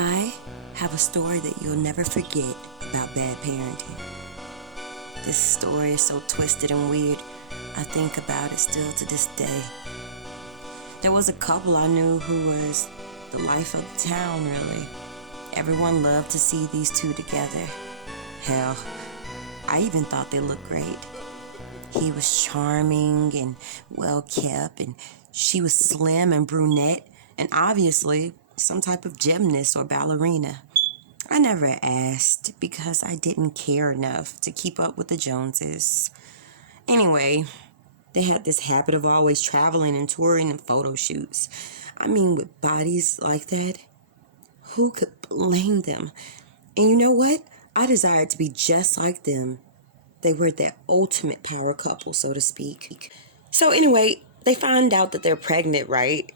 I have a story that you'll never forget about bad parenting. This story is so twisted and weird, I think about it still to this day. There was a couple I knew who was the life of the town, really. Everyone loved to see these two together. Hell, I even thought they looked great. He was charming and well-kept, and she was slim and brunette, and obviously some type of gymnast or ballerina. I never asked because I didn't care enough to keep up with the Joneses. Anyway, they had this habit of always traveling and touring and photo shoots. I mean, with bodies like that, who could blame them? And you know what? I desired to be just like them. They were that ultimate power couple, so to speak. So anyway, they find out that they're pregnant, right?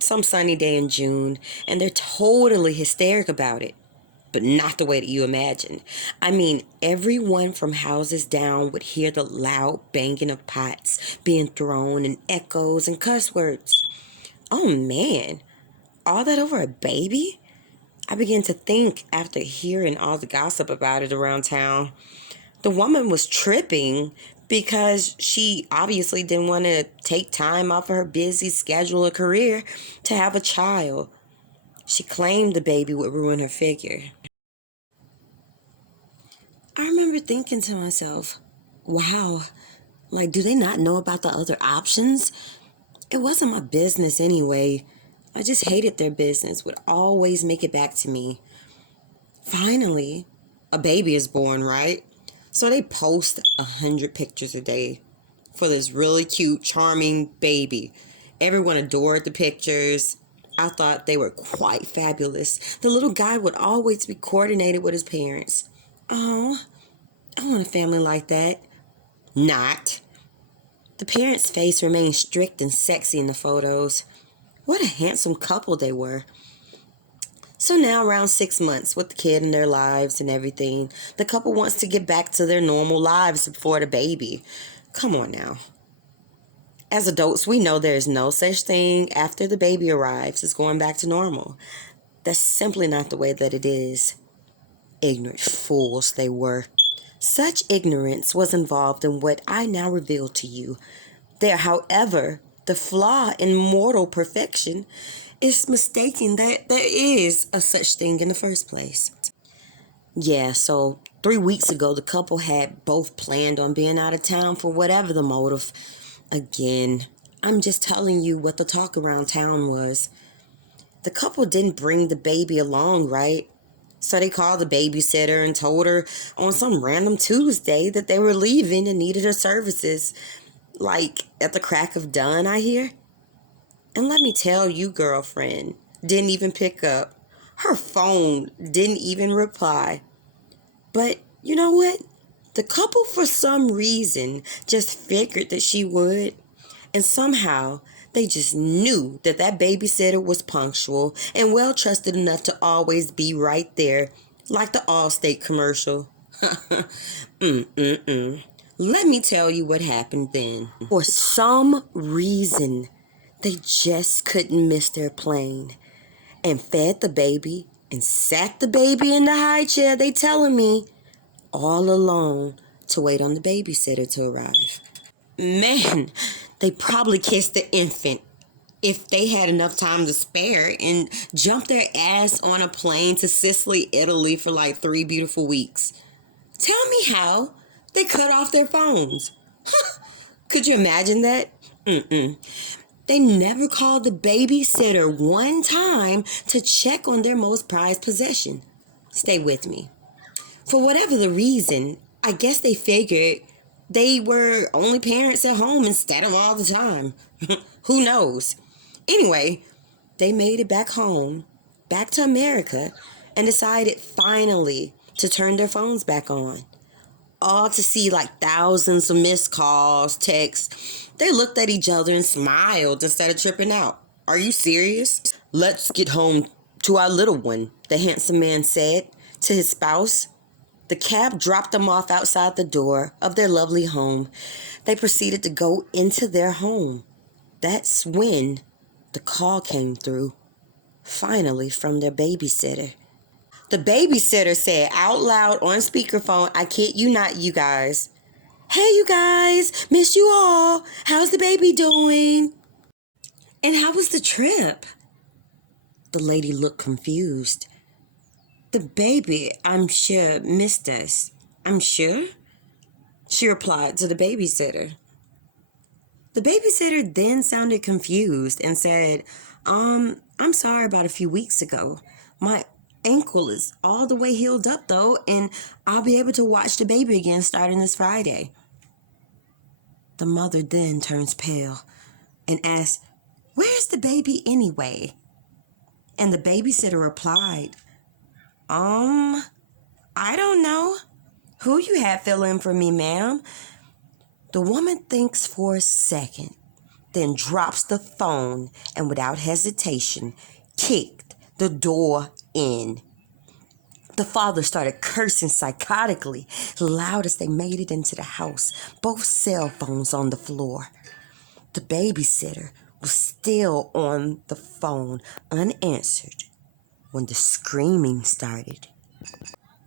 Some sunny day in June, and they're totally hysteric about it. But not the way that you imagine. I mean, everyone from houses down would hear the loud banging of pots being thrown and echoes and cuss words. Oh man, all that over a baby? I began to think after hearing all the gossip about it around town. The woman was tripping because she obviously didn't want to take time off of her busy schedule or career to have a child. She claimed the baby would ruin her figure. I remember thinking to myself, wow, like, do they not know about the other options? It wasn't my business anyway. I just hated their business, would always make it back to me. Finally, a baby is born, right? So they post 100 pictures a day for this really cute, charming baby. Everyone adored the pictures. I thought they were quite fabulous. The little guy would always be coordinated with his parents. Oh, I want a family like that. Not. The parents' face remained strict and sexy in the photos. What a handsome couple they were. So now, around 6 months with the kid in their lives and everything, the couple wants to get back to their normal lives before the baby. Come on now. As adults, we know there is no such thing after the baby arrives as going back to normal. That's simply not the way that it is. Ignorant fools they were. Such ignorance was involved in what I now reveal to you. There, however, the flaw in mortal perfection is mistaking that there is a such thing in the first place. Yeah, so 3 weeks ago, the couple had both planned on being out of town for whatever the motive. Again, I'm just telling you what the talk around town was. The couple didn't bring the baby along, right? So they called the babysitter and told her on some random Tuesday that they were leaving and needed her services. Like at the crack of dawn, I hear. And let me tell you, girlfriend didn't even pick up. Her phone didn't even reply. But you know what? The couple, for some reason, just figured that she would. And somehow, they just knew that that babysitter was punctual and well trusted enough to always be right there, like the Allstate commercial. Let me tell you what happened then. For some reason, they just couldn't miss their plane and fed the baby and sat the baby in the high chair, they telling me, all alone to wait on the babysitter to arrive. Man, they probably kissed the infant if they had enough time to spare and jumped their ass on a plane to Sicily, Italy for like 3 beautiful weeks. Tell me how they cut off their phones. Could you imagine that? They never called the babysitter one time to check on their most prized possession. Stay with me. For whatever the reason, I guess they figured they were only parents at home instead of all the time. Who knows? Anyway, they made it back home, back to America, and decided finally to turn their phones back on. All to see like thousands of missed calls, texts. They looked at each other and smiled instead of tripping out. Are you serious? Let's get home to our little one, the handsome man said to his spouse. The cab dropped them off outside the door of their lovely home. They proceeded to go into their home. That's when the call came through. finally from their babysitter. The babysitter said out loud on speakerphone, I kid you not, you guys. Hey, you guys, miss you all. How's the baby doing? And how was the trip? The lady looked confused. The baby, I'm sure, missed us. I'm sure? She replied to the babysitter. The babysitter then sounded confused and said, I'm sorry about a few weeks ago. My ankle is all the way healed up though, and I'll be able to watch the baby again starting this Friday. The mother then turns pale and asks, Where's the baby anyway? And the babysitter replied, I don't know. Who you have fill in for me, ma'am? The woman thinks for a second, then drops the phone and without hesitation kicked the door in. The father started cursing psychotically, loud as they made it into the house, both cell phones on the floor. The babysitter was still on the phone, unanswered, when the screaming started.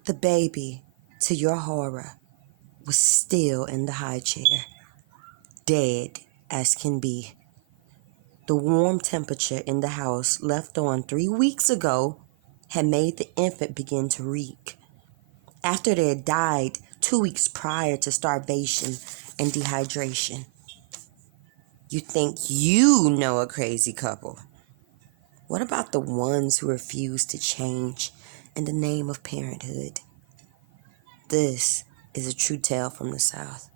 The baby, to your horror, was still in the high chair, dead as can be. The warm temperature in the house left on 3 weeks ago had made the infant begin to reek, after they had died 2 weeks prior to starvation and dehydration. You think you know a crazy couple. What about the ones who refuse to change in the name of parenthood? This is a true tale from the South.